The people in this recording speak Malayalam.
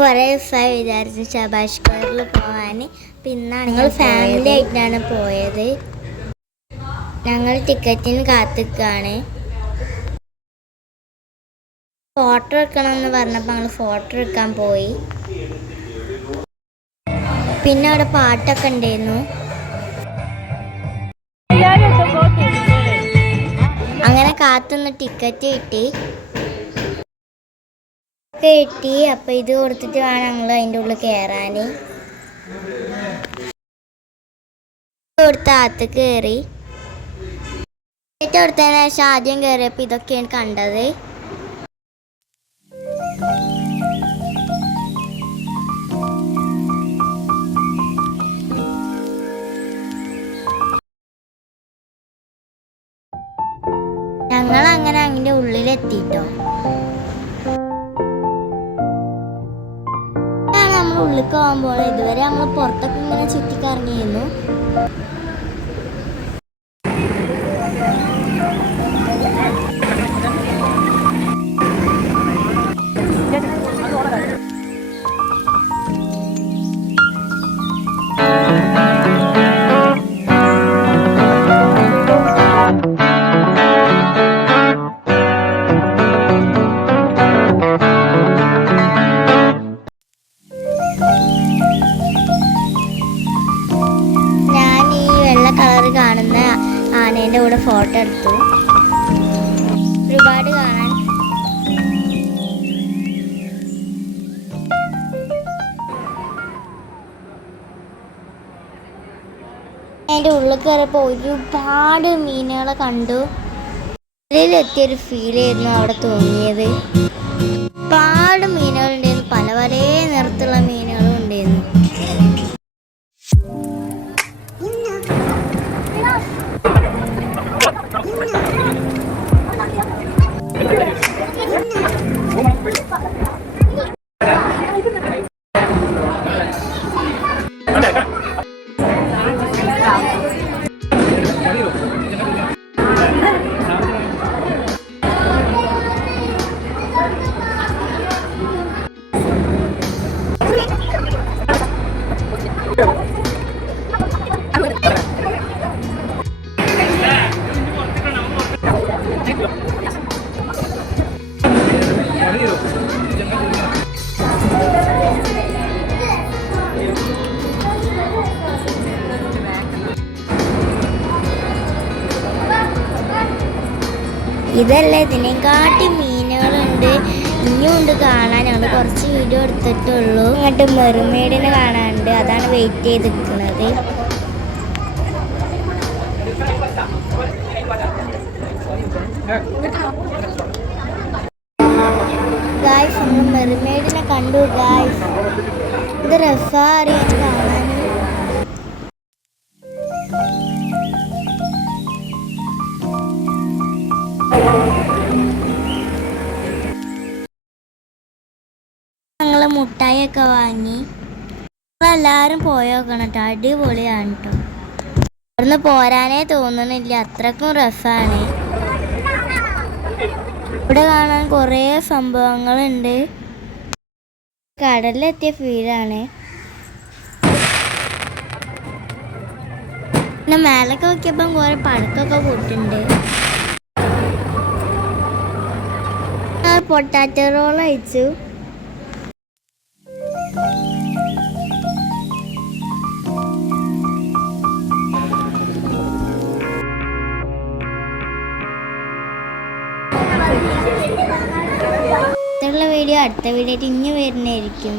കുറേ ദിവസമായി വിചാരിച്ചു ശബാഷ് സ്ക്വയറിൽ പോകാൻ. പിന്നെ ഞങ്ങൾ ഫാമിലി ആയിട്ടാണ് പോയത്. ഞങ്ങൾ ടിക്കറ്റിന് കാത്തിക്കാണ്. ഫോട്ടോ എടുക്കണം എന്ന് പറഞ്ഞപ്പോൾ ഞങ്ങൾ ഫോട്ടോ എടുക്കാൻ പോയി. പിന്നെ അവിടെ പാട്ടൊക്കെ ഉണ്ടായിരുന്നു. അങ്ങനെ കാത്തുനിന്ന് ടിക്കറ്റ് കിട്ടി. അപ്പം ഇത് കൊടുത്തിട്ട് വേണം ഞങ്ങൾ അതിൻ്റെ ഉള്ളിൽ കയറാൻ. കൊടുത്ത അകത്ത് കയറി. ടിക്കറ്റ് കൊടുത്തതിന് ശേഷം ആദ്യം കയറിയപ്പോൾ ഇതൊക്കെയാണ് കണ്ടത്. ഞങ്ങൾ അങ്ങനെ അതിൻ്റെ ഉള്ളിലെത്തിട്ടോ. നമ്മൾ ഉള്ളിൽ പോകുമ്പോൾ ഇതുവരെ നമ്മൾ പുറത്തൊക്കെ ഇങ്ങനെ ചുറ്റിക്കറങ്ങിയിരുന്നു. കാണുന്ന ആനേൻ്റെ കൂടെ ഫോട്ടോ എടുത്തു. ഒരുപാട് കാണാൻ. അതിൻ്റെ ഉള്ളിൽ കയറിയപ്പോൾ ഒരുപാട് മീനുകളെ കണ്ടു. അതിലെത്തിയൊരു ഫീലായിരുന്നു അവിടെ തോന്നിയത്. ഒരുപാട് മീനുകളുണ്ടായിരുന്നു. പല പല നിറത്തിലുള്ള മീനുകളും ഉണ്ടായിരുന്നു. ഇതല്ല, ഇതിനെക്കാട്ടി മീനുകളുണ്ട്. ഇനിയും ഉണ്ട് കാണാൻ. ഞങ്ങൾ കുറച്ച് വീഡിയോ എടുത്തിട്ടുള്ളൂ. ഇങ്ങോട്ട് മെർമെയ്ഡിനെ കാണാനുണ്ട്. അതാണ് വെയിറ്റ് ചെയ്ത് നിൽക്കുന്നത്. ഗായ്സ്, നമ്മൾ മെർമെയ്ഡിനെ കണ്ടു ഗായ്സ്. ഇത് രസമാണ് കാണാൻ. ഞങ്ങൾ മുട്ടായിയൊക്കെ വാങ്ങി. നമ്മളെല്ലാവരും പോയോക്കണം കേട്ടോ. അടിപൊളിയാണ് കേട്ടോ. അവിടുന്ന് പോരാനേ തോന്നണില്ല, അത്രക്കും രസമാണ്. ഇവിടെ കാണാൻ കുറേ സംഭവങ്ങളുണ്ട്. കടലിലെത്തിയ ഫീലാണ്. പിന്നെ മേലൊക്കെ നോക്കിയപ്പം കുറേ പടക്കൊക്കെ പൊട്ടുണ്ട്. പൊട്ടാറ്റോ റോൾ അയച്ചു. അടുത്ത വീഡിയോ ഇനി വരുന്നതായിരിക്കും.